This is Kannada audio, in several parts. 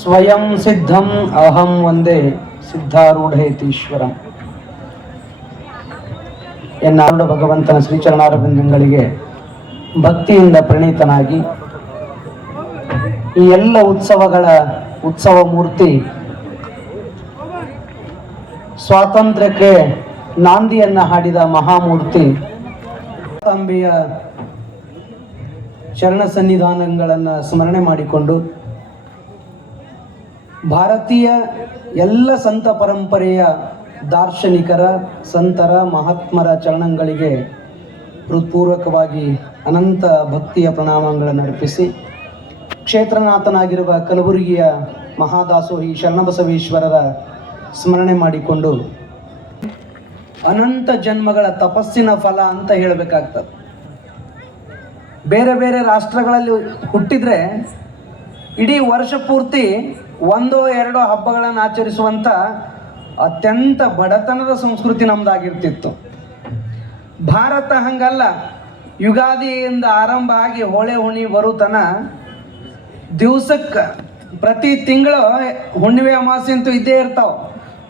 ಸ್ವಯಂ ಸಿದ್ಧಂ ಅಹಂ ಒಂದೇ ಸಿದ್ಧಾರೂಢೇತೀಶ್ವರಂ. ಎನ್ನಾರುಡ ಭಗವಂತನ ಶ್ರೀಚರಣಾರವಿಂದಗಳಿಗೆ ಭಕ್ತಿಯಿಂದ ಪ್ರಣೀತನಾಗಿ ಈ ಎಲ್ಲ ಉತ್ಸವಗಳ ಉತ್ಸವ ಮೂರ್ತಿ ಸ್ವಾತಂತ್ರ್ಯಕ್ಕೆ ನಾಂದಿಯನ್ನ ಹಾಡಿದ ಮಹಾಮೂರ್ತಿ ಅಂಬೆಯ ಚರಣ ಸನ್ನಿಧಾನಗಳನ್ನು ಸ್ಮರಣೆ ಮಾಡಿಕೊಂಡು ಭಾರತೀಯ ಎಲ್ಲ ಸಂತ ಪರಂಪರೆಯ ದಾರ್ಶನಿಕರ ಸಂತರ ಮಹಾತ್ಮರ ಚರಣಗಳಿಗೆ ಹೃತ್ಪೂರ್ವಕವಾಗಿ ಅನಂತ ಭಕ್ತಿಯ ಪ್ರಣಾಮಗಳನ್ನು ಅರ್ಪಿಸಿ ಕ್ಷೇತ್ರನಾಥನಾಗಿರುವ ಕಲಬುರಗಿಯ ಮಹಾದಾಸೋಹಿ ಶರಣಬಸವೇಶ್ವರರ ಸ್ಮರಣೆ ಮಾಡಿಕೊಂಡು ಅನಂತ ಜನ್ಮಗಳ ತಪಸ್ಸಿನ ಫಲ ಅಂತ ಹೇಳಬೇಕಾಗ್ತದೆ. ಬೇರೆ ಬೇರೆ ರಾಷ್ಟ್ರಗಳಲ್ಲಿ ಹುಟ್ಟಿದ್ರೆ ಇಡೀ ವರ್ಷ ಪೂರ್ತಿ ಒಂದೋ ಎರಡೋ ಹಬ್ಬಗಳನ್ನು ಆಚರಿಸುವಂಥ ಅತ್ಯಂತ ಬಡತನದ ಸಂಸ್ಕೃತಿ ನಮ್ದಾಗಿರ್ತಿತ್ತು. ಭಾರತ ಹಂಗಲ್ಲ. ಯುಗಾದಿಯಿಂದ ಆರಂಭ ಆಗಿ ಹೋಳೆ ಹುಣ್ಣಿ ಬರುತನ ದಿವಸಕ್ಕೆ ಪ್ರತಿ ತಿಂಗಳು ಹುಣ್ಣಿಮೆ ಅಮಾವಾಸ್ಯೆ ಅಂತೂ ಇದ್ದೇ ಇರ್ತಾವೆ.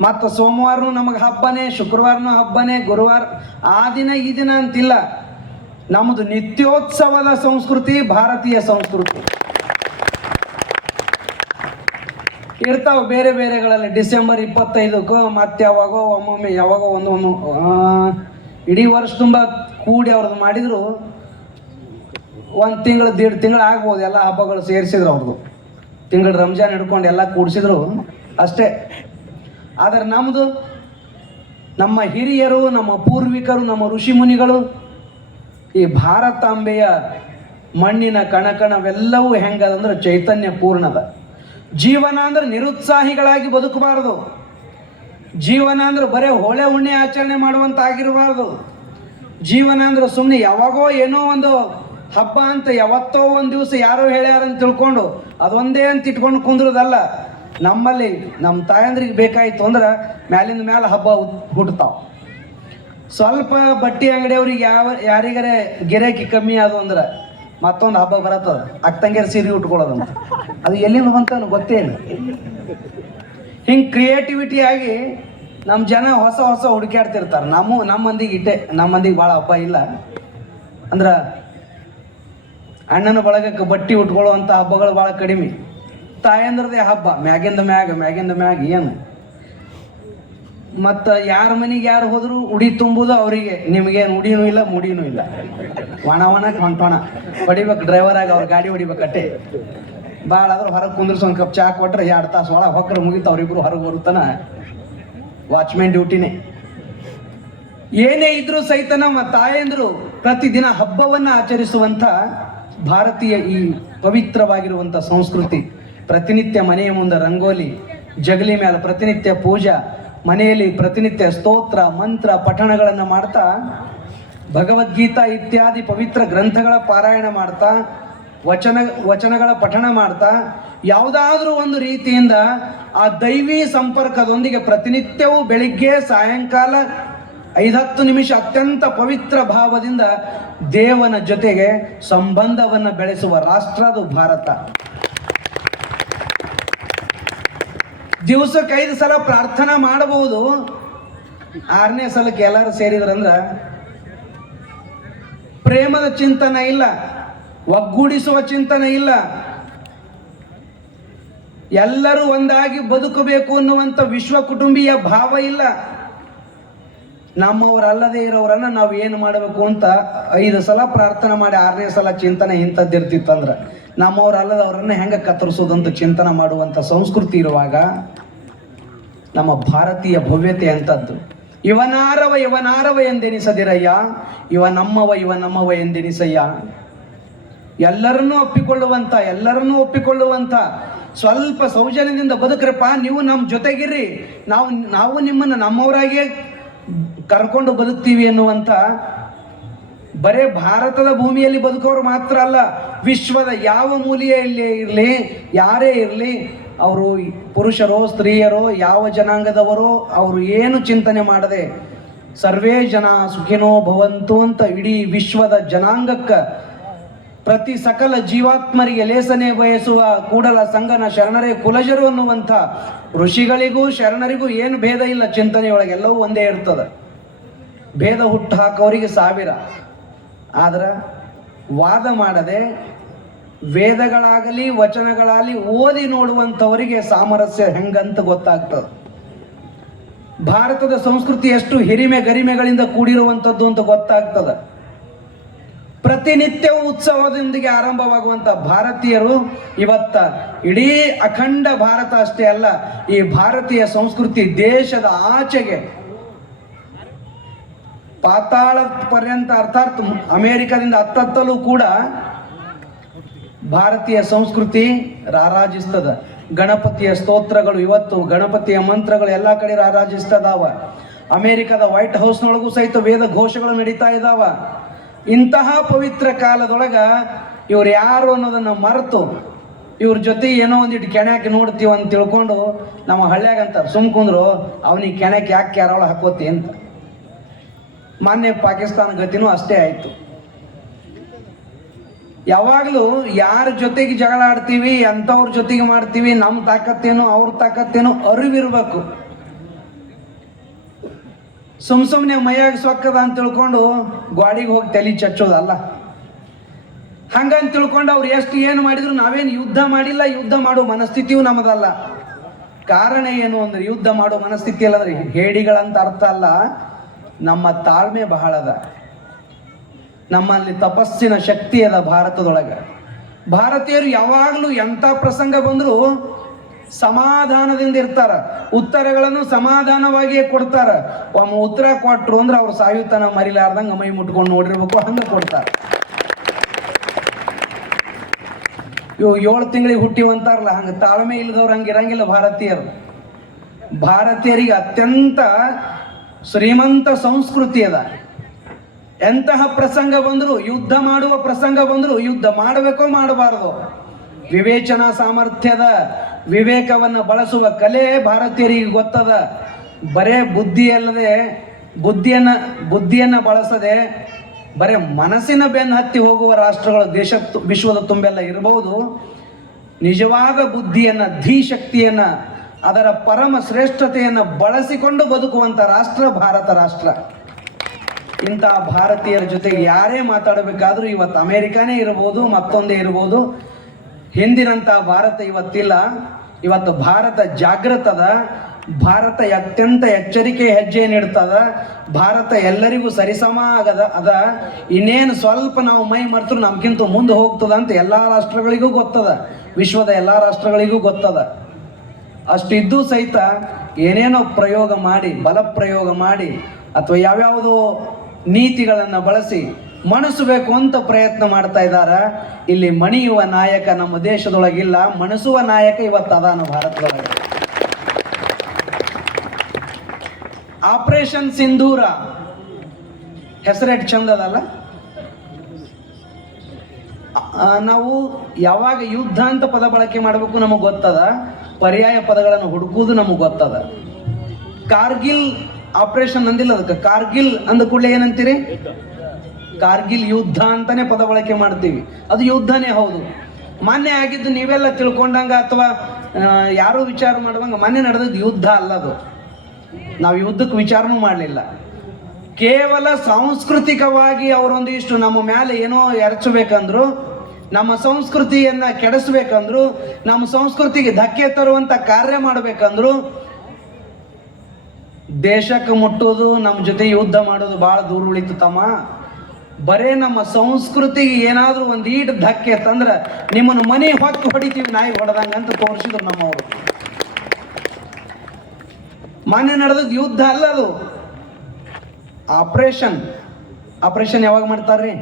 ಮತ್ತು ಸೋಮವಾರನೂ ನಮಗೆ ಹಬ್ಬನೇ, ಶುಕ್ರವಾರನೂ ಹಬ್ಬನೇ, ಗುರುವಾರ ಆ ದಿನ ಈ ದಿನ ಅಂತಿಲ್ಲ. ನಮ್ಮದು ನಿತ್ಯೋತ್ಸವದ ಸಂಸ್ಕೃತಿ ಭಾರತೀಯ ಸಂಸ್ಕೃತಿ. ಇರ್ತಾವೆ ಬೇರೆ ಬೇರೆಗಳಲ್ಲಿ ಡಿಸೆಂಬರ್ 25ಕ್ಕೋ ಮತ್ತೆ ಯಾವಾಗೋ ಒಮ್ಮೊಮ್ಮೆ ಯಾವಾಗೋ ಒಂದೊಂದು ಇಡೀ ವರ್ಷ ತುಂಬ ಕೂಡಿ ಅವ್ರದ್ದು ಮಾಡಿದ್ರು 1 ತಿಂಗಳು 1.5 ತಿಂಗಳು ಆಗ್ಬೋದು. ಎಲ್ಲ ಹಬ್ಬಗಳು ಸೇರಿಸಿದ್ರು ಅವ್ರದ್ದು ತಿಂಗಳು ರಂಜಾನ್ ಹಿಡ್ಕೊಂಡು ಎಲ್ಲ ಕೂಡಿಸಿದ್ರು ಅಷ್ಟೇ. ಆದರೆ ನಮ್ಮದು ನಮ್ಮ ಹಿರಿಯರು, ನಮ್ಮ ಪೂರ್ವಿಕರು, ನಮ್ಮ ಋಷಿ ಮುನಿಗಳು ಈ ಭಾರತಾಂಬೆಯ ಮಣ್ಣಿನ ಕಣಕಣವೆಲ್ಲವೂ ಹೆಂಗದಂದ್ರೆ ಚೈತನ್ಯ ಪೂರ್ಣದ. ಜೀವನ ಅಂದ್ರೆ ನಿರುತ್ಸಾಹಿಗಳಾಗಿ ಬದುಕಬಾರ್ದು. ಜೀವನ ಅಂದ್ರೆ ಬರೇ ಹೋಳೆ ಹುಣ್ಣೆ ಆಚರಣೆ ಮಾಡುವಂತ ಆಗಿರಬಾರ್ದು. ಜೀವನ ಅಂದ್ರೆ ಸುಮ್ಮನೆ ಯಾವಾಗೋ ಏನೋ ಒಂದು ಹಬ್ಬ ಅಂತ ಯಾವತ್ತೋ ಒಂದು ದಿವಸ ಯಾರೋ ಹೇಳ್ಯಾರಂತ ತಿಳ್ಕೊಂಡು ಅದೊಂದೇ ಅಂತ ಇಟ್ಕೊಂಡು ಕುಂದ್ರದಲ್ಲ. ನಮ್ಮಲ್ಲಿ ನಮ್ಮ ತಾಯಂದ್ರಿಗೆ ಬೇಕಾಯಿತು ಅಂದ್ರೆ ಮ್ಯಾಲಿಂದ ಮ್ಯಾಲ ಹಬ್ಬ ಹುಟ್ಟತಾವ. ಸ್ವಲ್ಪ ಬಟ್ಟೆ ಅಂಗಡಿಯವ್ರಿಗೆ ಯಾರಿಗಾರೆ ಗಿರಾಕಿ ಕಮ್ಮಿ ಅದು ಅಂದ್ರೆ ಮತ್ತೊಂದು ಹಬ್ಬ ಬರತ್ತದ, ಅಕ್ಕಂಗಿಯರ್ ಸೀರೆ ಉಟ್ಕೊಳ್ಳೋದಂತ. ಅದು ಎಲ್ಲಿಂದ ಬಂತ ಗೊತ್ತೇ ಇಲ್ಲ. ಹಿಂಗೆ ಕ್ರಿಯೇಟಿವಿಟಿ ಆಗಿ ನಮ್ಮ ಜನ ಹೊಸ ಹೊಸ ಹುಡುಕ್ಯಾಡ್ತಿರ್ತಾರೆ. ನಮ್ಮ ಮಂದಿಗೆ ನಮ್ಮ ಮಂದಿಗೆ ಭಾಳ ಹಬ್ಬ ಇಲ್ಲ ಅಂದ್ರೆ ಅಣ್ಣನ ಬಳಗಕ್ಕೆ ಬಟ್ಟೆ ಉಟ್ಕೊಳ್ಳುವಂಥ ಹಬ್ಬಗಳು ಭಾಳ ಕಡಿಮೆ. ತಾಯಂದ್ರದೇ ಹಬ್ಬ ಮ್ಯಾಗಿಂದ ಮ್ಯಾಗ ಏನು. ಮತ್ತು ಯಾರ ಮನೆಗೆ ಯಾರು ಹೋದ್ರು ಉಡಿ ತುಂಬುದು ಅವರಿಗೆ. ನಿಮಗೇನು ಉಡಿನೂ ಇಲ್ಲ ಮುಡಿನೂ ಇಲ್ಲ, ಒಣ ಹೊಂಟೋಣ ಹೊಡಿಬೇಕು. ಡ್ರೈವರ್ ಆಗಿ ಅವ್ರ ಗಾಡಿ ಹೊಡಿಬೇಕಟ್ಟೆ. ಭಾಳ ಆದ್ರೂ ಹೊರಗೆ ಕುಂದ್ರಿಸಿ ಒಂದು ಕಪ್ ಚಾ ಕೊಟ್ರೆ 2 ತಾಸು ಒಳಗೆ ಹೊಕ್ಕರು ಮುಗಿತು. ಅವ್ರಿಬ್ರು ಹೊರಗೆ ಬರುತ್ತಾನ ವಾಚ್ಮ್ಯಾನ್ ಡ್ಯೂಟಿನೇ. ಏನೇ ಇದ್ರೂ ಸಹಿತ ನಮ್ಮ ತಾಯಂದ್ರು ಪ್ರತಿದಿನ ಹಬ್ಬವನ್ನು ಆಚರಿಸುವಂಥ ಭಾರತೀಯ ಈ ಪವಿತ್ರವಾಗಿರುವಂಥ ಸಂಸ್ಕೃತಿ. ಪ್ರತಿನಿತ್ಯ ಮನೆಯ ಮುಂದೆ ರಂಗೋಲಿ, ಜಗಲಿ ಮೇಲೆ ಪ್ರತಿನಿತ್ಯ ಪೂಜಾ, ಮನೆಯಲ್ಲಿ ಪ್ರತಿನಿತ್ಯ ಸ್ತೋತ್ರ ಮಂತ್ರ ಪಠಣಗಳನ್ನು ಮಾಡ್ತಾ, ಭಗವದ್ಗೀತಾ ಇತ್ಯಾದಿ ಪವಿತ್ರ ಗ್ರಂಥಗಳ ಪಾರಾಯಣ ಮಾಡ್ತಾ, ವಚನಗಳ ಪಠಣ ಮಾಡ್ತಾ, ಯಾವುದಾದ್ರೂ ಒಂದು ರೀತಿಯಿಂದ ಆ ದೈವಿ ಸಂಪರ್ಕದೊಂದಿಗೆ ಪ್ರತಿನಿತ್ಯವೂ ಬೆಳಿಗ್ಗೆ ಸಾಯಂಕಾಲ 5-10 ನಿಮಿಷ ಅತ್ಯಂತ ಪವಿತ್ರ ಭಾವದಿಂದ ದೇವನ ಜೊತೆಗೆ ಸಂಬಂಧವನ್ನು ಬೆಳೆಸುವ ರಾಷ್ಟ್ರ ಅದು ಭಾರತ. ದಿವಸಕ್ಕೆ 5 ಸಲ ಪ್ರಾರ್ಥನಾ ಮಾಡಬಹುದು. 6ನೇ ಸಲಕ್ಕೆ ಎಲ್ಲರೂ ಸೇರಿದ್ರಂದ್ರೆ ಪ್ರೇಮದ ಚಿಂತನೆ ಇಲ್ಲ, ಒಗ್ಗೂಡಿಸುವ ಚಿಂತನೆ ಇಲ್ಲ, ಎಲ್ಲರೂ ಒಂದಾಗಿ ಬದುಕಬೇಕು ಅನ್ನುವಂಥ ವಿಶ್ವ ಕುಟುಂಬೀಯ ಭಾವ ಇಲ್ಲ. ನಮ್ಮವರಲ್ಲದೆ ಇರೋರನ್ನ ನಾವು ಏನು ಮಾಡಬೇಕು ಅಂತ 5 ಸಲ ಪ್ರಾರ್ಥನೆ ಮಾಡಿ 6ನೇ ಸಲ ಚಿಂತನೆ ಇಂಥದ್ದಿರ್ತಿತ್ತಂದ್ರೆ ನಮ್ಮವರಲ್ಲದವರನ್ನ ಹೆಂಗೆ ಕತ್ತರಿಸೋದಂತ ಚಿಂತನೆ ಮಾಡುವಂಥ ಸಂಸ್ಕೃತಿ ಇರುವಾಗ ನಮ್ಮ ಭಾರತೀಯ ಭವ್ಯತೆ ಅಂತದ್ದು. ಇವನಾರವ ಎಂದೆನಿಸದಿರಯ್ಯ, ಇವ ನಮ್ಮವ ಎಂದೆನಿಸಯ್ಯ. ಎಲ್ಲರನ್ನೂ ಒಪ್ಪಿಕೊಳ್ಳುವಂಥ ಸ್ವಲ್ಪ ಸೌಜನ್ಯದಿಂದ ಬದುಕ್ರಪ್ಪ. ನೀವು ನಮ್ಮ ಜೊತೆಗಿರ್ರಿ, ನಾವು ನಿಮ್ಮನ್ನು ನಮ್ಮವರಾಗಿಯೇ ಕರ್ಕೊಂಡು ಬದುಕ್ತೀವಿ ಎನ್ನುವಂಥ, ಬರೇ ಭಾರತದ ಭೂಮಿಯಲ್ಲಿ ಬದುಕೋರು ಮಾತ್ರ ಅಲ್ಲ, ವಿಶ್ವದ ಯಾವ ಮೂಲೆಯಲ್ಲಿ ಇರಲಿ, ಯಾರೇ ಇರಲಿ, ಅವರು ಪುರುಷರೋ ಸ್ತ್ರೀಯರೋ ಯಾವ ಜನಾಂಗದವರೋ ಅವರು ಏನು ಚಿಂತನೆ ಮಾಡದೆ ಸರ್ವೇ ಜನ ಸುಖಿನೋ ಭವಂತು ಅಂತ ಇಡೀ ವಿಶ್ವದ ಜನಾಂಗಕ್ಕೆ ಪ್ರತಿ ಸಕಲ ಜೀವಾತ್ಮರಿಗೆ ಲೇಸನೆ ಬಯಸುವ ಕೂಡಲ ಸಂಗನ ಶರಣರೇ ಕುಲಜರು ಅನ್ನುವಂಥ ಋಷಿಗಳಿಗೂ ಶರಣರಿಗೂ ಏನು ಭೇದ ಇಲ್ಲ, ಚಿಂತನೆಯೊಳಗೆ ಎಲ್ಲವೂ ಒಂದೇ ಇರ್ತದೆ. ಭೇದ ಹುಟ್ಟು ಹಾಕೋರಿಗೆ ಸಾವಿರ. ಆದ್ರೆ ವಾದ ಮಾಡದೆ ವೇದಗಳಾಗಲಿ ವಚನಗಳಾಗಲಿ ಓದಿ ನೋಡುವಂಥವರಿಗೆ ಸಾಮರಸ್ಯ ಹೆಂಗಂತ ಗೊತ್ತಾಗ್ತದೆ. ಭಾರತದ ಸಂಸ್ಕೃತಿ ಎಷ್ಟು ಹಿರಿಮೆ ಗರಿಮೆಗಳಿಂದ ಕೂಡಿರುವಂಥದ್ದು ಅಂತ ಗೊತ್ತಾಗ್ತದೆ. ಪ್ರತಿನಿತ್ಯವೂ ಉತ್ಸವದೊಂದಿಗೆ ಆರಂಭವಾಗುವಂಥ ಭಾರತೀಯರು ಇವತ್ತ ಇಡೀ ಅಖಂಡ ಭಾರತ ಅಷ್ಟೇ ಅಲ್ಲ, ಈ ಭಾರತೀಯ ಸಂಸ್ಕೃತಿ ದೇಶದ ಆಚೆಗೆ ಪಾತಾಳ ಪರ್ಯಂತ ಅರ್ಥಾತ್ ಅಮೆರಿಕದಿಂದ ಹತ್ತತ್ತಲೂ ಕೂಡ ಭಾರತೀಯ ಸಂಸ್ಕೃತಿ ರಾರಾಜಿಸ್ತದ. ಗಣಪತಿಯ ಸ್ತೋತ್ರಗಳು ಇವತ್ತು ಗಣಪತಿಯ ಮಂತ್ರಗಳು ಎಲ್ಲ ಕಡೆ ರಾರಾಜಿಸ್ತದಾವ. ಅಮೆರಿಕದ ವೈಟ್ ಹೌಸ್ನೊಳಗೂ ಸಹಿತ ವೇದ ಘೋಷಗಳು ನಡೀತಾ ಇದ್ದಾವ. ಇಂತಹ ಪವಿತ್ರ ಕಾಲದೊಳಗ ಇವ್ರು ಯಾರು ಅನ್ನೋದನ್ನ ಮರೆತು ಇವ್ರ ಜೊತೆ ಏನೋ ಒಂದಿಟ್ಟು ಕೆಣಕ್ಕೆ ನೋಡ್ತೀವಿ ಅಂತ ತಿಳ್ಕೊಂಡು ನಮ್ಮ ಹಳ್ಳ್ಯಾಗಂತ ಸುಮ್ಕುಂದ್ರು ಅವನಿಗೆ ಕೆಣಕ್ಕೆ ಯಾಕೆ ಯಾರೊಳ ಹಾಕೋತಿ ಅಂತ. ಮಾನ್ಯ ಪಾಕಿಸ್ತಾನ ಗತಿನೂ ಅಷ್ಟೇ ಆಯ್ತು. ಯಾವಾಗಲೂ ಯಾರ ಜೊತೆಗೆ ಜಗಳ ಆಡ್ತೀವಿ, ಎಂಥವ್ರ ಜೊತೆಗೆ ಮಾಡ್ತೀವಿ, ನಮ್ಮ ತಾಕತ್ತೇನು ಅವ್ರ ತಾಕತ್ತೇನು ಅರಿವಿರ್ಬೇಕು. ಸುಮ್ಮನೆ ಮೈಯಾಗ ಸೊಕ್ಕದ ಅಂತ ತಿಳ್ಕೊಂಡು ಗಾಡಿಗೆ ಹೋಗಿ ತಲೆ ಚಚ್ಚೋದಲ್ಲ. ಹಂಗಂತ ತಿಳ್ಕೊಂಡು ಅವ್ರು ಎಷ್ಟು ಏನು ಮಾಡಿದ್ರು ನಾವೇನು ಯುದ್ಧ ಮಾಡಿಲ್ಲ, ಯುದ್ಧ ಮಾಡೋ ಮನಸ್ಥಿತಿಯೂ ನಮ್ಮದಲ್ಲ. ಕಾರಣ ಏನು ಅಂದ್ರೆ ಯುದ್ಧ ಮಾಡೋ ಮನಸ್ಥಿತಿ ಅಲ್ಲದ್ರೆ ಹೇಡಿಗಳಂತ ಅರ್ಥ ಅಲ್ಲ, ನಮ್ಮ ತಾಳ್ಮೆ ಬಹಳ ಅದ, ನಮ್ಮಲ್ಲಿ ತಪಸ್ಸಿನ ಶಕ್ತಿ ಅದ ಭಾರತದೊಳಗೆ. ಭಾರತೀಯರು ಯಾವಾಗಲೂ ಎಂಥ ಪ್ರಸಂಗ ಬಂದರೂ ಸಮಾಧಾನದಿಂದ ಇರ್ತಾರ, ಉತ್ತರಗಳನ್ನು ಸಮಾಧಾನವಾಗಿಯೇ ಕೊಡ್ತಾರ. ಒಮ್ಮೆ ಉತ್ತರ ಕೊಟ್ರು ಅಂದ್ರೆ ಅವ್ರು ಸಾಯುತನ ಮರಿಲಾರ್ದಂಗೆ ಮೈ ಮುಟ್ಕೊಂಡು ನೋಡಿರ್ಬೇಕು, ಹಂಗೆ ಕೊಡ್ತಾರೆ. ಇವು 7 ತಿಂಗಳಿಗೆ ಹುಟ್ಟಿವಂತಾರಲ್ಲ, ಹಂಗೆ ತಾಳ್ಮೆ ಇಲ್ಲದವ್ರು ಹಂಗೆ ಇರಂಗಿಲ್ಲ ಭಾರತೀಯರು. ಭಾರತೀಯರಿಗೆ ಅತ್ಯಂತ ಶ್ರೀಮಂತ ಸಂಸ್ಕೃತಿ ಅದ. ಎಂತಹ ಪ್ರಸಂಗ ಬಂದರೂ, ಯುದ್ಧ ಮಾಡುವ ಪ್ರಸಂಗ ಬಂದರೂ ಯುದ್ಧ ಮಾಡಬೇಕೋ ಮಾಡಬಾರದು, ವಿವೇಚನಾ ಸಾಮರ್ಥ್ಯದ ವಿವೇಕವನ್ನು ಬಳಸುವ ಕಲೆ ಭಾರತೀಯರಿಗೆ ಗೊತ್ತದ. ಬರೇ ಬುದ್ಧಿಯಲ್ಲದೆ ಬುದ್ಧಿಯನ್ನು ಬಳಸದೆ ಬರೇ ಮನಸ್ಸಿನ ಬೆನ್ನು ಹತ್ತಿ ಹೋಗುವ ರಾಷ್ಟ್ರಗಳು ವಿಶ್ವದ ತುಂಬೆಲ್ಲ ಇರಬಹುದು. ನಿಜವಾದ ಬುದ್ಧಿಯನ್ನು, ಧೀಶಕ್ತಿಯನ್ನು, ಅದರ ಪರಮ ಶ್ರೇಷ್ಠತೆಯನ್ನು ಬಳಸಿಕೊಂಡು ಬದುಕುವಂಥ ರಾಷ್ಟ್ರ ಭಾರತ ರಾಷ್ಟ್ರ. ಇಂತಹ ಭಾರತೀಯರ ಜೊತೆಗೆ ಯಾರೇ ಮಾತಾಡಬೇಕಾದ್ರೂ ಇವತ್ತು ಅಮೇರಿಕಾನೇ ಇರ್ಬೋದು, ಮತ್ತೊಂದೇ ಇರ್ಬೋದು, ಹಿಂದಿನಂಥ ಭಾರತ ಇವತ್ತಿಲ್ಲ. ಇವತ್ತು ಭಾರತ ಜಾಗೃತದ, ಭಾರತ ಅತ್ಯಂತ ಎಚ್ಚರಿಕೆ ಹೆಜ್ಜೆ ನೀಡ್ತದ. ಭಾರತ ಎಲ್ಲರಿಗೂ ಸರಿಸಮ ಅದ. ಇನ್ನೇನು ಸ್ವಲ್ಪ ನಾವು ಮೈ ಮರೆತರು ನಮ್ಗಿಂತ ಮುಂದೆ ಹೋಗ್ತದ ಅಂತ ಎಲ್ಲ ರಾಷ್ಟ್ರಗಳಿಗೂ ಗೊತ್ತದ, ವಿಶ್ವದ ಎಲ್ಲ ರಾಷ್ಟ್ರಗಳಿಗೂ ಗೊತ್ತದ. ಅಷ್ಟಿದ್ದು ಸಹಿತ ಏನೇನೋ ಪ್ರಯೋಗ ಮಾಡಿ, ಬಲ ಪ್ರಯೋಗ ಮಾಡಿ ಅಥವಾ ಯಾವ್ಯಾವುದೋ ನೀತಿಗಳನ್ನು ಬಳಸಿ ಮಣಿಸಬೇಕು ಅಂತ ಪ್ರಯತ್ನ ಮಾಡ್ತಾ ಇದ್ದಾರೆ. ಇಲ್ಲಿ ಮಣಿಯುವ ನಾಯಕ ನಮ್ಮ ದೇಶದೊಳಗಿಲ್ಲ, ಮಣಿಸುವ ನಾಯಕ ಇವತ್ತು ಅದಾನ ಭಾರತದೊಳಗೆ. ಆಪರೇಷನ್ ಸಿಂಧೂರ ಹೆಸರೆಟ್ ಚಂದದಲ್ಲ. ನಾವು ಯಾವಾಗ ಯುದ್ಧ ಅಂತ ಪದ ಬಳಕೆ ಮಾಡಬೇಕು ನಮಗೆ ಗೊತ್ತದ, ಪರ್ಯಾಯ ಪದಗಳನ್ನು ಹುಡುಕುವುದು ನಮಗೆ ಗೊತ್ತದ. ಕಾರ್ಗಿಲ್ ಆಪರೇಷನ್ ಅಂದಿಲ್ಲ, ಅದಕ್ಕೆ ಕಾರ್ಗಿಲ್ ಅಂದ ಕೂಡಲೇ ಏನಂತೀರಿ? ಕಾರ್ಗಿಲ್ ಯುದ್ಧ ಅಂತಾನೆ ಪದ ಬಳಕೆ ಮಾಡ್ತೀವಿ. ಅದು ಯುದ್ಧನೇ ಹೌದು. ಮೊನ್ನೆ ಆಗಿದ್ದು ನೀವೆಲ್ಲ ತಿಳ್ಕೊಂಡಂಗ ಅಥವಾ ಯಾರು ವಿಚಾರ ಮಾಡುವಂಗ ಮೊನ್ನೆ ನಡೆದದ್ದು ಯುದ್ಧ ಅಲ್ಲ. ಅದು ನಾವು ಯುದ್ಧಕ್ಕೆ ವಿಚಾರನೂ ಮಾಡಲಿಲ್ಲ. ಕೇವಲ ಸಾಂಸ್ಕೃತಿಕವಾಗಿ ಅವರೊಂದಿಷ್ಟು ನಮ್ಮ ಮೇಲೆ ಏನೋ ಎರಚಬೇಕಂದ್ರು, ನಮ್ಮ ಸಂಸ್ಕೃತಿಯನ್ನ ಕೆಡಿಸ್ಬೇಕಂದ್ರು, ನಮ್ಮ ಸಂಸ್ಕೃತಿಗೆ ಧಕ್ಕೆ ತರುವಂತ ಕಾರ್ಯ ಮಾಡಬೇಕಂದ್ರು ದೇಶಕ್ಕೆ ಮುಟ್ಟೋದು, ನಮ್ಮ ಜೊತೆ ಯುದ್ಧ ಮಾಡೋದು ಭಾಳ ದೂರ ಉಳಿತು ತಮ್ಮ. ಬರೇ ನಮ್ಮ ಸಂಸ್ಕೃತಿಗೆ ಏನಾದರೂ ಒಂದು ಈಟ್ ಧಕ್ಕೆ ತಂದ್ರೆ ನಿಮ್ಮನ್ನು ಮನೆ ಹೊತ್ತು ಹೊಡಿತೀವಿ ನಾಯಿ ಹೊಡೆದಂಗ ಅಂತ ತೋರಿಸಿದ್ರು ನಮ್ಮವರು. ಮೊನ್ನೆ ನಡೆದದ್ದು ಯುದ್ಧ ಅಲ್ಲ, ಅದು ಆಪರೇಷನ್. ಆಪರೇಷನ್ ಯಾವಾಗ ಮಾಡ್ತಾರ್ರಿ?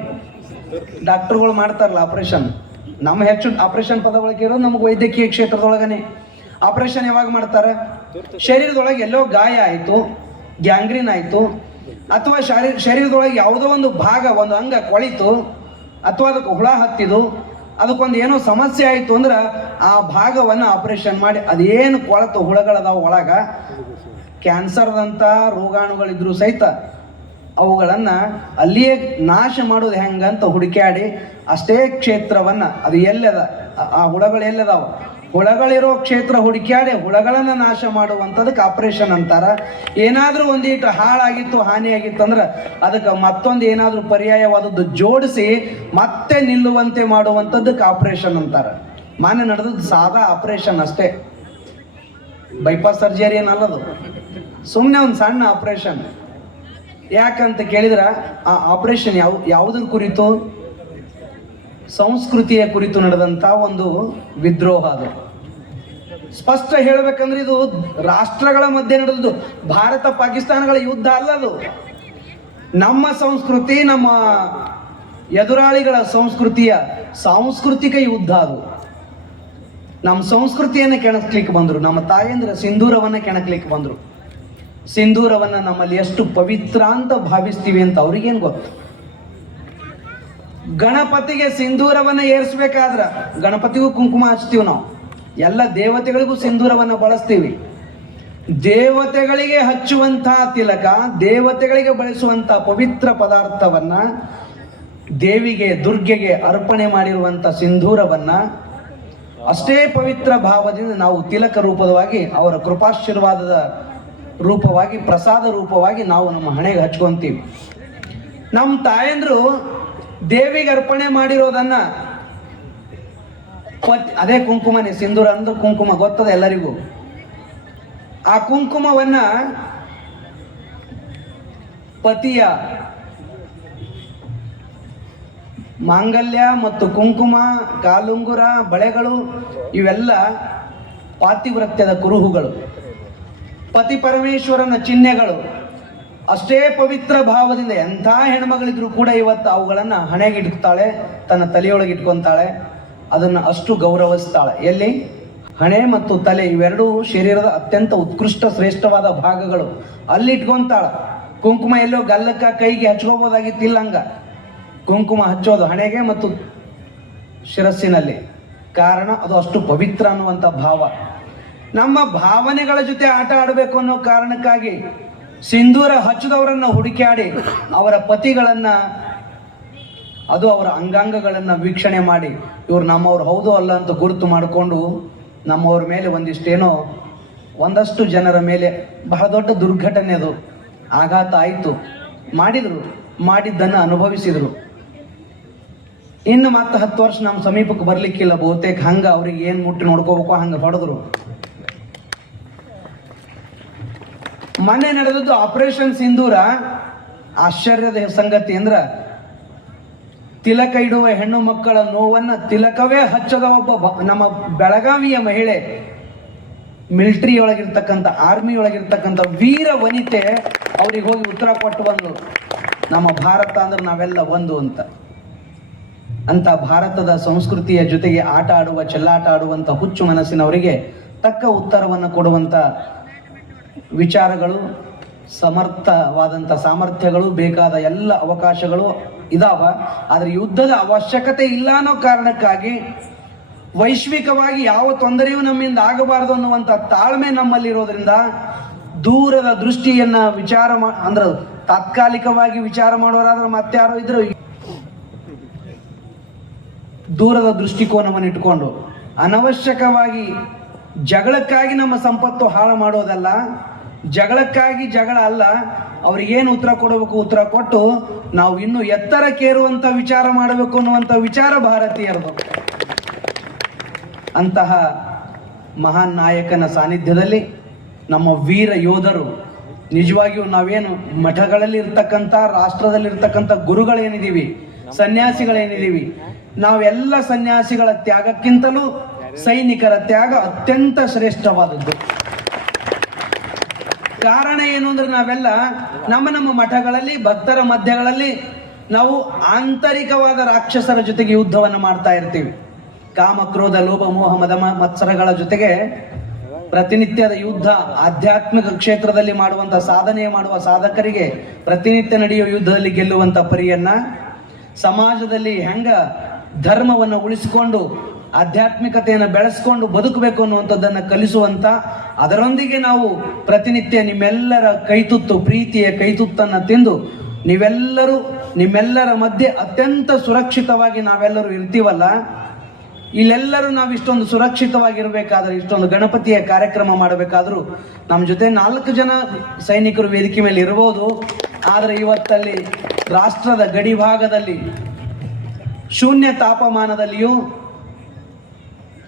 ಡಾಕ್ಟರ್ಗಳು ಮಾಡ್ತಾರಲ್ಲ ಆಪರೇಷನ್. ನಮ್ಮ ಹೆಚ್ಚು ಆಪರೇಷನ್ ಪದ ಬಳಕೆ ಇರೋದು ನಮಗೆ ವೈದ್ಯಕೀಯ ಕ್ಷೇತ್ರದೊಳಗನೆ. ಆಪರೇಷನ್ ಯಾವಾಗ ಮಾಡ್ತಾರೆ? ಶರೀರದೊಳಗೆ ಎಲ್ಲೋ ಗಾಯ ಆಯಿತು, ಗ್ಯಾಂಗ್ರೀನ್ ಆಯಿತು, ಅಥವಾ ಶರೀರದೊಳಗೆ ಯಾವುದೋ ಒಂದು ಭಾಗ, ಒಂದು ಅಂಗ ಕೊಳಿತು, ಅಥವಾ ಅದಕ್ಕೆ ಹುಳ ಹತ್ತಿದು, ಅದಕ್ಕೊಂದು ಏನೋ ಸಮಸ್ಯೆ ಆಯಿತು ಅಂದ್ರೆ ಆ ಭಾಗವನ್ನು ಆಪರೇಷನ್ ಮಾಡಿ ಅದೇನು ಕೊಳತು ಹುಳಗಳದಾವ ಒಳಗ, ಕ್ಯಾನ್ಸರ್ದಂಥ ರೋಗಾಣುಗಳಿದ್ರು ಸಹಿತ ಅವುಗಳನ್ನು ಅಲ್ಲಿಯೇ ನಾಶ ಮಾಡೋದು ಹೆಂಗಂತ ಹುಡುಕಾಡಿ ಅಷ್ಟೇ ಕ್ಷೇತ್ರವನ್ನ ಅದು ಎಲ್ಲದ ಆ ಹುಳಗಳು ಎಲ್ಲದಾವ, ಹುಳಗಳಿರೋ ಕ್ಷೇತ್ರ ಹುಡುಕ್ಯಾಡಿ ಹುಳಗಳನ್ನ ನಾಶ ಮಾಡುವಂಥದಕ್ಕೆ ಆಪರೇಷನ್ ಅಂತಾರ. ಏನಾದರೂ ಒಂದೀಟು ಹಾಳಾಗಿತ್ತು ಹಾನಿಯಾಗಿತ್ತು ಅಂದ್ರೆ ಅದಕ್ಕೆ ಮತ್ತೊಂದು ಏನಾದರೂ ಪರ್ಯಾಯವಾದದ್ದು ಜೋಡಿಸಿ ಮತ್ತೆ ನಿಲ್ಲುವಂತೆ ಮಾಡುವಂಥದ್ದಕ್ಕೆ ಆಪರೇಷನ್ ಅಂತಾರ. ಮಾನ್ಯ ನಡೆದದ್ದು ಸಾದಾ ಆಪರೇಷನ್ ಅಷ್ಟೇ, ಬೈಪಾಸ್ ಸರ್ಜರಿ ಏನಲ್ಲದು, ಸುಮ್ಮನೆ ಒಂದು ಸಣ್ಣ ಆಪರೇಷನ್. ಯಾಕಂತ ಕೇಳಿದ್ರೆ ಆ ಆಪರೇಷನ್ ಯಾವುದ್ರ ಕುರಿತು? ಸಂಸ್ಕೃತಿಯ ಕುರಿತು ನಡೆದಂಥ ಒಂದು ವಿದ್ರೋಹ. ಅದು ಸ್ಪಷ್ಟ ಹೇಳಬೇಕಂದ್ರೆ ಇದು ರಾಷ್ಟ್ರಗಳ ಮಧ್ಯೆ ನಡೆದು ಭಾರತ ಪಾಕಿಸ್ತಾನಗಳ ಯುದ್ಧ ಅಲ್ಲದು. ನಮ್ಮ ಸಂಸ್ಕೃತಿ, ನಮ್ಮ ಎದುರಾಳಿಗಳ ಸಂಸ್ಕೃತಿಯ ಸಾಂಸ್ಕೃತಿಕ ಯುದ್ಧ ಅದು. ನಮ್ಮ ಸಂಸ್ಕೃತಿಯನ್ನು ಕೆಣಕ್ಲಿಕ್ಕೆ ಬಂದರು, ನಮ್ಮ ತಾಯಂದ್ರ ಸಿಂಧೂರವನ್ನು ಕೆಣಕ್ಲಿಕ್ಕೆ ಬಂದರು. ಸಿಂಧೂರವನ್ನು ನಮ್ಮಲ್ಲಿ ಎಷ್ಟು ಪವಿತ್ರ ಅಂತ ಭಾವಿಸ್ತೀವಿ ಅಂತ ಅವ್ರಿಗೇನು ಗೊತ್ತು. ಗಣಪತಿಗೆ ಸಿಂಧೂರವನ್ನು ಏರಿಸ್ಬೇಕಾದ್ರ ಗಣಪತಿಗೂ ಕುಂಕುಮ ಹಚ್ತೀವಿ ನಾವು, ಎಲ್ಲ ದೇವತೆಗಳಿಗೂ ಸಿಂಧೂರವನ್ನು ಬಳಸ್ತೀವಿ. ದೇವತೆಗಳಿಗೆ ಹಚ್ಚುವಂತಹ ತಿಲಕ, ದೇವತೆಗಳಿಗೆ ಬಳಸುವಂತಹ ಪವಿತ್ರ ಪದಾರ್ಥವನ್ನ, ದೇವಿಗೆ ದುರ್ಗೆಗೆ ಅರ್ಪಣೆ ಮಾಡಿರುವಂಥ ಸಿಂಧೂರವನ್ನ ಅಷ್ಟೇ ಪವಿತ್ರ ಭಾವದಿಂದ ನಾವು ತಿಲಕ ರೂಪವಾಗಿ, ಅವರ ಕೃಪಾಶೀರ್ವಾದದ ರೂಪವಾಗಿ, ಪ್ರಸಾದ ರೂಪವಾಗಿ ನಾವು ನಮ್ಮ ಹಣೆಗೆ ಹಚ್ಕೊಂತೀವಿ. ನಮ್ಮ ತಾಯಂದ್ರು ದೇವಿಗೆ ಅರ್ಪಣೆ ಮಾಡಿರೋದನ್ನ ಅದೇ ಕುಂಕುಮನೇ, ಸಿಂಧೂರ ಅಂದ್ರೆ ಕುಂಕುಮ ಗೊತ್ತದ ಎಲ್ಲರಿಗೂ. ಆ ಕುಂಕುಮವನ್ನ ಪತಿಯ ಮಾಂಗಲ್ಯ ಮತ್ತು ಕುಂಕುಮ, ಕಾಲುಂಗುರ, ಬಳೆಗಳು ಇವೆಲ್ಲ ಪಾತಿವ್ರತ್ಯದ ಕುರುಹುಗಳು, ಪತಿ ಪರಮೇಶ್ವರನ ಚಿಹ್ನೆಗಳು. ಅಷ್ಟೇ ಪವಿತ್ರ ಭಾವದಿಂದ ಎಂಥ ಹೆಣ್ಮಗಳಿದ್ರು ಕೂಡ ಇವತ್ತು ಅವುಗಳನ್ನು ಹಣೆಗೆ ಇಟ್ತಾಳೆ, ತನ್ನ ತಲೆಯೊಳಗೆ ಇಟ್ಕೊತಾಳೆ, ಅದನ್ನು ಅಷ್ಟು ಗೌರವಿಸ್ತಾಳೆ. ಎಲ್ಲಿ? ಹಣೆ ಮತ್ತು ತಲೆ ಇವೆರಡೂ ಶರೀರದ ಅತ್ಯಂತ ಉತ್ಕೃಷ್ಟ ಶ್ರೇಷ್ಠವಾದ ಭಾಗಗಳು, ಅಲ್ಲಿ ಇಟ್ಕೊಂತಾಳ. ಕುಂಕುಮ ಎಲ್ಲೋ ಗಲ್ಲಕ್ಕ ಕೈಗೆ ಹಚ್ಕೋಬೋದಾಗಿತ್ತಿಲ್ಲ, ಹಂಗ ಕುಂಕುಮ ಹಚ್ಚೋದು ಹಣೆಗೆ ಮತ್ತು ಶಿರಸ್ಸಿನಲ್ಲಿ. ಕಾರಣ ಅದು ಅಷ್ಟು ಪವಿತ್ರ ಅನ್ನುವಂಥ ಭಾವ. ನಮ್ಮ ಭಾವನೆಗಳ ಜೊತೆ ಆಟ ಆಡಬೇಕು ಅನ್ನೋ ಕಾರಣಕ್ಕಾಗಿ ಸಿಂಧೂರ ಹಚ್ಚದವರನ್ನ ಹುಡುಕಾಡಿ ಅವರ ಪತಿಗಳನ್ನ, ಅದು ಅವರ ಅಂಗಾಂಗಗಳನ್ನು ವೀಕ್ಷಣೆ ಮಾಡಿ ಇವ್ರು ನಮ್ಮವ್ರು ಹೌದು ಅಲ್ಲ ಅಂತ ಗುರುತು ಮಾಡಿಕೊಂಡು ನಮ್ಮವ್ರ ಮೇಲೆ ಒಂದಷ್ಟು ಜನರ ಮೇಲೆ ಬಹಳ ದೊಡ್ಡ ದುರ್ಘಟನೆ, ಅದು ಆಘಾತ ಆಯಿತು. ಮಾಡಿದ್ದನ್ನು ಅನುಭವಿಸಿದರು. ಇನ್ನು ಮತ್ತೆ 10 ವರ್ಷ ನಮ್ಮ ಸಮೀಪಕ್ಕೆ ಬರ್ಲಿಕ್ಕಿಲ್ಲ ಬಹುತೇಕ. ಹಂಗ ಅವ್ರಿಗೆ ಏನು ಮುಟ್ಟಿ ನೋಡ್ಕೋಬೇಕು ಹಂಗೆ ಹೊಡೆದ್ರು. ಮೊನ್ನೆ ನಡೆದದ್ದು ಆಪರೇಷನ್ ಸಿಂಧೂರ. ಆಶ್ಚರ್ಯದ ಸಂಗತಿ ಅಂದ್ರ ತಿಲಕ ಇಡುವ ಹೆಣ್ಣು ಮಕ್ಕಳ ನೋವನ್ನ ತಿಲಕವೇ ಹಚ್ಚದ ಒಬ್ಬ ನಮ್ಮ ಬೆಳಗಾವಿಯ ಮಹಿಳೆ, ಮಿಲಿಟರಿ ಒಳಗಿರ್ತಕ್ಕಂಥ, ಆರ್ಮಿ ಒಳಗಿರ್ತಕ್ಕಂಥ ವೀರ ವನಿತೆ ಅವ್ರಿಗೆ ಹೋಗಿ ಉತ್ತರ ಕೊಟ್ಟು ಬಂದು, ನಮ್ಮ ಭಾರತ ಅಂದ್ರೆ ನಾವೆಲ್ಲ ಒಂದು ಅಂತ ಭಾರತದ ಸಂಸ್ಕೃತಿಯ ಜೊತೆಗೆ ಆಟ ಆಡುವ, ಚೆಲ್ಲಾಟ ಆಡುವಂಥ ಹುಚ್ಚು ಮನಸ್ಸಿನವರಿಗೆ ತಕ್ಕ ಉತ್ತರವನ್ನು ಕೊಡುವಂಥ ವಿಚಾರಗಳು, ಸಮರ್ಥವಾದಂಥ ಸಾಮರ್ಥ್ಯಗಳು, ಬೇಕಾದ ಎಲ್ಲ ಅವಕಾಶಗಳು ಇದಾವ. ಆದರೆ ಯುದ್ಧದ ಅವಶ್ಯಕತೆ ಇಲ್ಲ ಅನ್ನೋ ಕಾರಣಕ್ಕಾಗಿ ವೈಶ್ವಿಕವಾಗಿ ಯಾವ ತೊಂದರೆಯೂ ನಮ್ಮಿಂದ ಆಗಬಾರದು ಅನ್ನುವಂಥ ತಾಳ್ಮೆ ನಮ್ಮಲ್ಲಿರೋದ್ರಿಂದ ದೂರದ ದೃಷ್ಟಿಯನ್ನ ಅಂದ್ರೆ ತಾತ್ಕಾಲಿಕವಾಗಿ ವಿಚಾರ ಮಾಡೋರಾದ್ರೆ ಮತ್ತಾರೋ ಇದ್ರು ದೂರದ ದೃಷ್ಟಿಕೋನವನ್ನು ಇಟ್ಕೊಂಡು ಅನವಶ್ಯಕವಾಗಿ ಜಗಳಕ್ಕಾಗಿ ನಮ್ಮ ಸಂಪತ್ತು ಹಾಳು ಮಾಡೋದಲ್ಲ, ಜಗಳಕ್ಕಾಗಿ ಜಗಳ ಅಲ್ಲ, ಅವ್ರಿಗೇನು ಉತ್ತರ ಕೊಡಬೇಕು ಉತ್ತರ ಕೊಟ್ಟು ನಾವು ಇನ್ನೂ ಎತ್ತರಕ್ಕೇರುವಂಥ ವಿಚಾರ ಮಾಡಬೇಕು ಅನ್ನುವಂಥ ವಿಚಾರ ಭಾರತೀಯರದು. ಅಂತಹ ಮಹಾನ್ ನಾಯಕನ ಸಾನ್ನಿಧ್ಯದಲ್ಲಿ ನಮ್ಮ ವೀರ ಯೋಧರು, ನಿಜವಾಗಿಯೂ ನಾವೇನು ಮಠಗಳಲ್ಲಿ ಇರ್ತಕ್ಕಂಥ, ರಾಷ್ಟ್ರದಲ್ಲಿರ್ತಕ್ಕಂಥ ಗುರುಗಳೇನಿದ್ದೀವಿ, ಸನ್ಯಾಸಿಗಳೇನಿದ್ದೀವಿ, ನಾವೆಲ್ಲ ಸನ್ಯಾಸಿಗಳ ತ್ಯಾಗಕ್ಕಿಂತಲೂ ಸೈನಿಕರ ತ್ಯಾಗ ಅತ್ಯಂತ ಶ್ರೇಷ್ಠವಾದದ್ದು. ಕಾರಣ ಏನು ಅಂದ್ರೆ ನಾವೆಲ್ಲ ನಮ್ಮ ಮಠಗಳಲ್ಲಿ, ಭಕ್ತರ ಮಧ್ಯಗಳಲ್ಲಿ ನಾವು ಆಂತರಿಕವಾದ ರಾಕ್ಷಸರ ಜೊತೆಗೆ ಯುದ್ಧವನ್ನು ಮಾಡ್ತಾ ಇರ್ತೀವಿ. ಕಾಮ, ಕ್ರೋಧ, ಲೋಭ, ಮೋಹ, ಮದ, ಮತ್ಸರಗಳ ಜೊತೆಗೆ ಪ್ರತಿನಿತ್ಯದ ಯುದ್ಧ. ಆಧ್ಯಾತ್ಮಿಕ ಕ್ಷೇತ್ರದಲ್ಲಿ ಮಾಡುವಂಥ ಸಾಧನೆ ಮಾಡುವ ಸಾಧಕರಿಗೆ ಪ್ರತಿನಿತ್ಯ ನಡೆಯುವ ಯುದ್ಧದಲ್ಲಿ ಗೆಲ್ಲುವಂಥ ಪರಿಯನ್ನ, ಸಮಾಜದಲ್ಲಿ ಹೆಂಗ ಧರ್ಮವನ್ನು ಉಳಿಸಿಕೊಂಡು ಆಧ್ಯಾತ್ಮಿಕತೆಯನ್ನು ಬೆಳೆಸ್ಕೊಂಡು ಬದುಕಬೇಕು ಅನ್ನುವಂಥದ್ದನ್ನು ಕಲಿಸುವಂತ, ಅದರೊಂದಿಗೆ ನಾವು ಪ್ರತಿನಿತ್ಯ ನಿಮ್ಮೆಲ್ಲರ ಕೈತುತ್ತು, ಪ್ರೀತಿಯ ಕೈತುತ್ತನ್ನು ತಿಂದು ನೀವೆಲ್ಲರೂ ನಿಮ್ಮೆಲ್ಲರ ಮಧ್ಯೆ ಅತ್ಯಂತ ಸುರಕ್ಷಿತವಾಗಿ ನಾವೆಲ್ಲರೂ ಇರ್ತೀವಲ್ಲ, ಇಲ್ಲೆಲ್ಲರೂ ನಾವು ಇಷ್ಟೊಂದು ಸುರಕ್ಷಿತವಾಗಿರ್ಬೇಕಾದ್ರೆ, ಇಷ್ಟೊಂದು ಗಣಪತಿಯ ಕಾರ್ಯಕ್ರಮ ಮಾಡಬೇಕಾದ್ರೂ ನಮ್ಮ ಜೊತೆ 4 ಜನ ಸೈನಿಕರು ವೇದಿಕೆ ಮೇಲೆ ಇರ್ಬೋದು. ಆದರೆ ಇವತ್ತಲ್ಲಿ ರಾಷ್ಟ್ರದ ಗಡಿ ಭಾಗದಲ್ಲಿ ಶೂನ್ಯ ತಾಪಮಾನದಲ್ಲಿಯೂ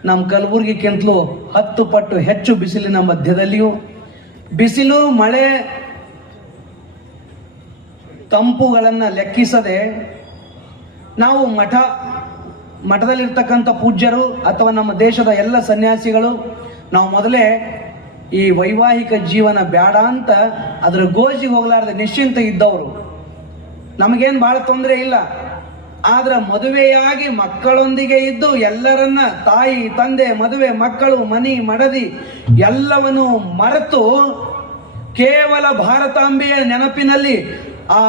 ನಮ್ಮ ಕಲಬುರಗಿಗಿಂತಲೂ 10 ಪಟ್ಟು ಹೆಚ್ಚು ಬಿಸಿಲಿನ ಮಧ್ಯದಲ್ಲಿಯೂ, ಬಿಸಿಲು ಮಳೆ ತಂಪುಗಳನ್ನು ಲೆಕ್ಕಿಸದೆ ನಾವು ಮಠದಲ್ಲಿರ್ತಕ್ಕಂಥ ಪೂಜ್ಯರು ಅಥವಾ ನಮ್ಮ ದೇಶದ ಎಲ್ಲ ಸನ್ಯಾಸಿಗಳು ನಾವು ಮೊದಲೇ ಈ ವೈವಾಹಿಕ ಜೀವನ ಬೇಡ ಅಂತ ಅದರ ಗೋಜಿಗೆ ಹೋಗಲಾರದೆ ನಿಶ್ಚಿಂತ ಇದ್ದವರು. ನಮಗೇನು ಭಾಳ ತೊಂದರೆ ಇಲ್ಲ. ಆದ್ರೆ ಮದುವೆಯಾಗಿ ಮಕ್ಕಳೊಂದಿಗೆ ಇದ್ದು ಎಲ್ಲರನ್ನ ತಾಯಿ ತಂದೆ ಮದುವೆ ಮಕ್ಕಳು ಮನಿ ಮಡದಿ ಎಲ್ಲವನ್ನು ಮರೆತು ಕೇವಲ ಭಾರತಾಂಬೆಯ ನೆನಪಿನಲ್ಲಿ ಆ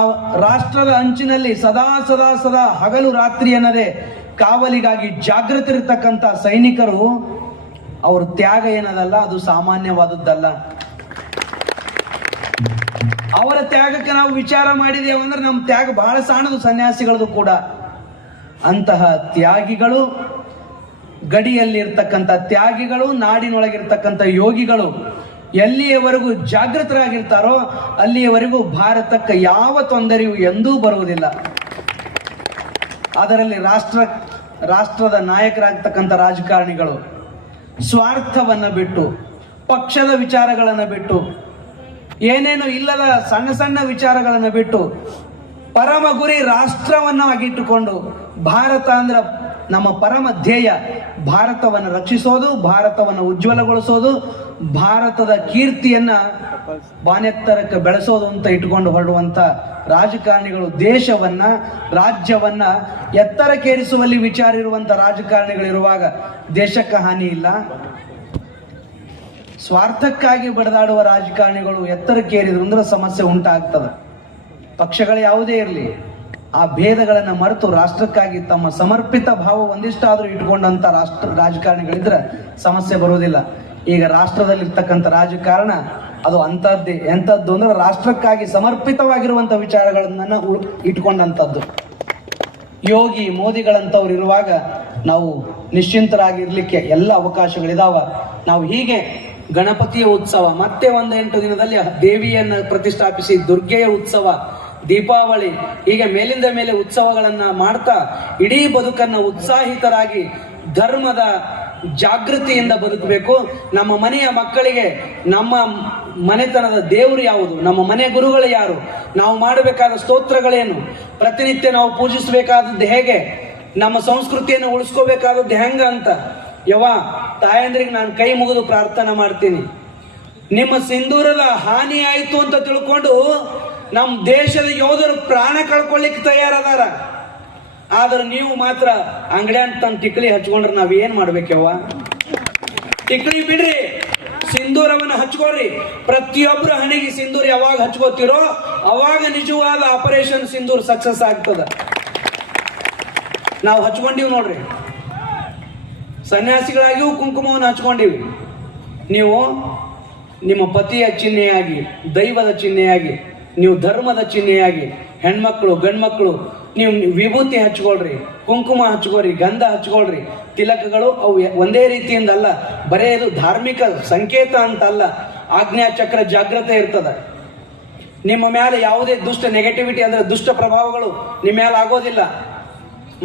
ರಾಷ್ಟ್ರದ ಅಂಚಿನಲ್ಲಿ ಸದಾ ಸದಾ ಸದಾ ಹಗಲು ರಾತ್ರಿ ಅನ್ನದೇ ಕಾವಲಿಗಾಗಿ ಜಾಗೃತರಿರ್ತಕ್ಕಂಥ ಸೈನಿಕರು, ಅವ್ರ ತ್ಯಾಗ ಏನದಲ್ಲ, ಅದು ಸಾಮಾನ್ಯವಾದದ್ದಲ್ಲ. ಅವರ ತ್ಯಾಗಕ್ಕೆ ನಾವು ವಿಚಾರ ಮಾಡಿದೇವು ಅಂದ್ರೆ ನಮ್ಮ ತ್ಯಾಗ ಬಹಳ ಸಣ್ಣದು, ಸನ್ಯಾಸಿಗಳದು ಕೂಡ. ಅಂತಹ ತ್ಯಾಗಿಗಳು, ಗಡಿಯಲ್ಲಿ ಇರ್ತಕ್ಕಂಥ ತ್ಯಾಗಿಗಳು, ನಾಡಿನೊಳಗಿರ್ತಕ್ಕಂಥ ಯೋಗಿಗಳು ಎಲ್ಲಿಯವರೆಗೂ ಜಾಗೃತರಾಗಿರ್ತಾರೋ ಅಲ್ಲಿಯವರೆಗೂ ಭಾರತಕ್ಕೆ ಯಾವ ತೊಂದರೆಯೂ ಎಂದೂ ಬರುವುದಿಲ್ಲ. ಅದರಲ್ಲಿ ರಾಷ್ಟ್ರದ ನಾಯಕರಾಗ್ತಕ್ಕಂಥ ರಾಜಕಾರಣಿಗಳು ಸ್ವಾರ್ಥವನ್ನು ಬಿಟ್ಟು, ಪಕ್ಷದ ವಿಚಾರಗಳನ್ನು ಬಿಟ್ಟು, ಏನೇನು ಇಲ್ಲದ ಸಣ್ಣ ಸಣ್ಣ ವಿಚಾರಗಳನ್ನು ಬಿಟ್ಟು ಪರಮ ಗುರಿ ರಾಷ್ಟ್ರವನ್ನು ಆಗಿಟ್ಟುಕೊಂಡು, ಭಾರತ ಅಂದ್ರೆ ನಮ್ಮ ಪರಮ ಧ್ಯೇಯ ಭಾರತವನ್ನು ರಕ್ಷಿಸೋದು, ಭಾರತವನ್ನು ಉಜ್ವಲಗೊಳಿಸೋದು, ಭಾರತದ ಕೀರ್ತಿಯನ್ನ ಬಾನೆತ್ತರಕ್ಕೆ ಬೆಳೆಸೋದು ಅಂತ ಇಟ್ಕೊಂಡು ಹೊರಡುವಂತ ರಾಜಕಾರಣಿಗಳು, ದೇಶವನ್ನ ರಾಜ್ಯವನ್ನ ಎತ್ತರಕ್ಕೇರಿಸುವಲ್ಲಿ ವಿಚಾರ ಇರುವಂತ ರಾಜಕಾರಣಿಗಳಿರುವಾಗ ದೇಶಕ್ಕೆ ಹಾನಿ ಇಲ್ಲ. ಸ್ವಾರ್ಥಕ್ಕಾಗಿ ಬಡದಾಡುವ ರಾಜಕಾರಣಿಗಳು ಎತ್ತರಕ್ಕೇರಿದ್ರು ಅಂದ್ರೆ ಸಮಸ್ಯೆ ಉಂಟಾಗ್ತದೆ. ಪಕ್ಷಗಳು ಯಾವುದೇ ಇರಲಿ, ಆ ಭೇದಗಳನ್ನು ಮರೆತು ರಾಷ್ಟ್ರಕ್ಕಾಗಿ ತಮ್ಮ ಸಮರ್ಪಿತ ಭಾವ ಒಂದಿಷ್ಟಾದ್ರೂ ಇಟ್ಕೊಂಡಂತ ರಾಜಕಾರಣಿಗಳಿದ್ರೆ ಸಮಸ್ಯೆ ಬರುವುದಿಲ್ಲ. ಈಗ ರಾಷ್ಟ್ರದಲ್ಲಿರ್ತಕ್ಕಂಥ ರಾಜಕಾರಣ ಅದು ಅಂಥದ್ದೇ. ಎಂಥದ್ದು ಅಂದ್ರೆ ರಾಷ್ಟ್ರಕ್ಕಾಗಿ ಸಮರ್ಪಿತವಾಗಿರುವಂಥ ವಿಚಾರಗಳನ್ನ ಇಟ್ಕೊಂಡಂಥದ್ದು. ಯೋಗಿ ಮೋದಿಗಳಂಥವ್ರು ಇರುವಾಗ ನಾವು ನಿಶ್ಚಿಂತರಾಗಿರ್ಲಿಕ್ಕೆ ಎಲ್ಲ ಅವಕಾಶಗಳಿದಾವ. ನಾವು ಹೀಗೆ ಗಣಪತಿಯ ಉತ್ಸವ, ಮತ್ತೆ 8 ದಿನದಲ್ಲಿ ದೇವಿಯನ್ನ ಪ್ರತಿಷ್ಠಾಪಿಸಿ ದುರ್ಗೆಯ ಉತ್ಸವ, ದೀಪಾವಳಿ, ಹೀಗೆ ಮೇಲಿಂದ ಮೇಲೆ ಉತ್ಸವಗಳನ್ನ ಮಾಡ್ತಾ ಇಡೀ ಬದುಕನ್ನ ಉತ್ಸಾಹಿತರಾಗಿ ಧರ್ಮದ ಜಾಗೃತಿಯಿಂದ ಬದುಕಬೇಕು. ನಮ್ಮ ಮನೆಯ ಮಕ್ಕಳಿಗೆ ನಮ್ಮ ಮನೆತನದ ದೇವರು ಯಾವುದು, ನಮ್ಮ ಮನೆ ಗುರುಗಳು ಯಾರು, ನಾವು ಮಾಡಬೇಕಾದ ಸ್ತೋತ್ರಗಳೇನು, ಪ್ರತಿನಿತ್ಯ ನಾವು ಪೂಜಿಸಬೇಕಾದದ್ದು ಹೇಗೆ, ನಮ್ಮ ಸಂಸ್ಕೃತಿಯನ್ನು ಉಳಿಸ್ಕೋಬೇಕಾದದ್ದು ಹೆಂಗ ಅಂತ ತಾಯಂದ್ರಿಗೆ ನಾನು ಕೈ ಮುಗಿದು ಪ್ರಾರ್ಥನೆ ಮಾಡ್ತೀನಿ. ನಿಮ್ಮ ಸಿಂಧೂರದ ಹಾನಿ ಆಯಿತು ಅಂತ ತಿಳ್ಕೊಂಡು ನಮ್ಮ ದೇಶದ ಯೋಧರು ಪ್ರಾಣ ಕಳ್ಕೊಳ್ಳಿಕ್ಕೆ ತಯಾರದಾರ. ಆದ್ರೆ ನೀವು ಮಾತ್ರ ಅಂಗಡಿ ಅಂತ ಟಿಕ್ಲಿ ಹಚ್ಕೊಂಡ್ರೆ ನಾವೇನ್ ಮಾಡ್ಬೇಕವ್ವ? ಟಿಕ್ಲಿ ಬಿಡ್ರಿ, ಸಿಂಧೂರವನ್ನು ಹಚ್ಕೋರಿ. ಪ್ರತಿಯೊಬ್ಬರ ಹಣೆಗೆ ಸಿಂಧೂರ್ ಯಾವಾಗ ಹಚ್ಕೋತಿರೋ ಅವಾಗ ನಿಜವಾದ ಆಪರೇಷನ್ ಸಿಂಧೂರ್ ಸಕ್ಸಸ್ ಆಗ್ತದ. ನಾವು ಹಚ್ಕೊಂಡಿವ್ ನೋಡ್ರಿ, ಸನ್ಯಾಸಿಗಳಾಗಿಯೂ ಕುಂಕುಮವನ್ನು ಹಚ್ಕೊಂಡಿವಿ. ನೀವು ನಿಮ್ಮ ಪತಿಯ ಚಿಹ್ನೆಯಾಗಿ, ದೈವದ ಚಿಹ್ನೆಯಾಗಿ, ನೀವು ಧರ್ಮದ ಚಿಹ್ನೆಯಾಗಿ, ಹೆಣ್ಮಕ್ಳು ಗಂಡ್ಮಕ್ಳು ನೀವು ವಿಭೂತಿ ಹಚ್ಕೊಳ್ರಿ, ಕುಂಕುಮ ಹಚ್ಕೋರಿ, ಗಂಧ ಹಚ್ಕೊಳ್ರಿ. ತಿಲಕಗಳು ಅವು ಒಂದೇ ರೀತಿಯಿಂದ ಅಲ್ಲ, ಬರೇ ಇದು ಧಾರ್ಮಿಕ ಸಂಕೇತ ಅಂತ ಅಲ್ಲ, ಆಜ್ಞಾ ಚಕ್ರ ಜಾಗೃತೆ ಇರ್ತದ. ನಿಮ್ಮ ಮೇಲೆ ಯಾವುದೇ ದುಷ್ಟ ನೆಗೆಟಿವಿಟಿ ಅಂದ್ರೆ ದುಷ್ಟ ಪ್ರಭಾವಗಳು ನಿಮ್ಮ ಮೇಲೆ ಆಗೋದಿಲ್ಲ,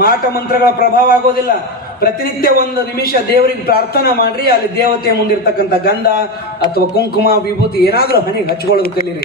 ಮಾಟ ಮಂತ್ರಗಳ ಪ್ರಭಾವ ಆಗೋದಿಲ್ಲ. ಪ್ರತಿನಿತ್ಯ 1 ನಿಮಿಷ ದೇವರಿಗೆ ಪ್ರಾರ್ಥನಾ ಮಾಡ್ರಿ, ಅಲ್ಲಿ ದೇವತೆ ಮುಂದಿರ್ತಕ್ಕಂಥ ಗಂಧ ಅಥವಾ ಕುಂಕುಮ ವಿಭೂತಿ ಏನಾದ್ರೂ ಹಣಿಗೆ ಹಚ್ಕೊಳ್ಳೋದು ಕಲೀರಿ.